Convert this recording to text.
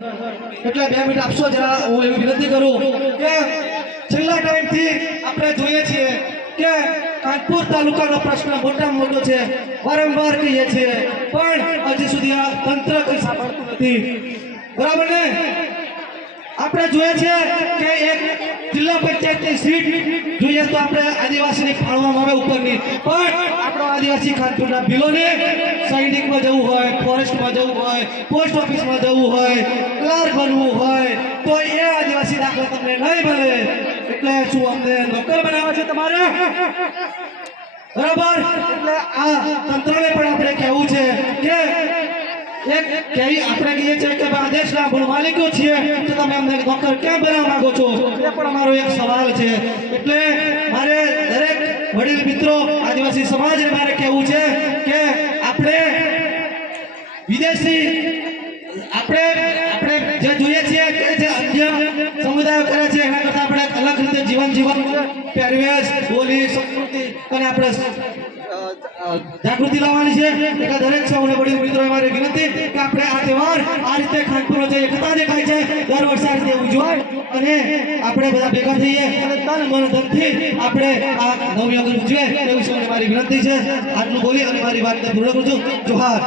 એટલે 2 મિનિટ આપશો જરા હું એવી વિનંતી કરું કે છેલ્લા ટાઈમથી આપણે જોઈએ છીએ કે કાનપુર તાલુકાનો પ્રશ્ન મોટામાં મોટો છે, વારંવાર કહીએ છીએ પણ હજી સુધી આ તંત્ર કંઈ સાંભળતું નથી, બરાબર ને? આપણે જોઈએ છીએ કે એક જિલ્લા પંચાયતની સીટ જોઈએ તો આપણે આદિવાસીની ફાળવામાં આવે ઉપરની, પણ આપણો આદિવાસી કાનપુરના બિલોને સૈનિકમાં જવું હોય, ફોરેસ્ટમાં જવું હોય, પોસ્ટ ઓફિસમાં જવું હોય, ક્લાર્ક બનવું હોય તો એ આદિવાસી દાખલો તમને નહીં મળે. એટલે શું અમને નોકર બનાવવા છે તમારે? બરાબર. એટલે આ તંત્રને પણ આપણે કહેવું છે કે આપણે કહીએ છીએ કે દેશના મૂળ માલિકો છીએ તો તમે અમને નોકર કેમ બનાવવા માંગો છો? એ પણ અમારો એક સવાલ છે. એટલે મારે દરેક વડીલ મિત્રો આદિવાસી સમાજને મારે કહેવું છે કે આપણે વિદેશી આપણે જે જોઈએ છીએ કે જે અન્ય સમુદાયો કરે છે એના કરતાં આપણે અલગ રીતે જીવન પહેરવેશ, બોલી, સંસ્કૃતિ અને આપણે જાગૃતિ લાવવાની છે. એટલે દરેક સૌને વડીલ મિત્રો મારી વિનંતી કે આપણે આ તહેવાર આ રીતે કાનપુરનો જે એકતા દેખાય છે દર વર્ષે આ રીતે ઉજવાય અને આપણે બધા ભેગા થઈએ અને તન મન ધનથી આપણે આ 9મી ઓગસ્ટ ઉજવે એવી સૌને મારી વિનંતી છે. આટલું બોલી અને મારી વાતને પૂર્ણ કરું છું. જોહાર.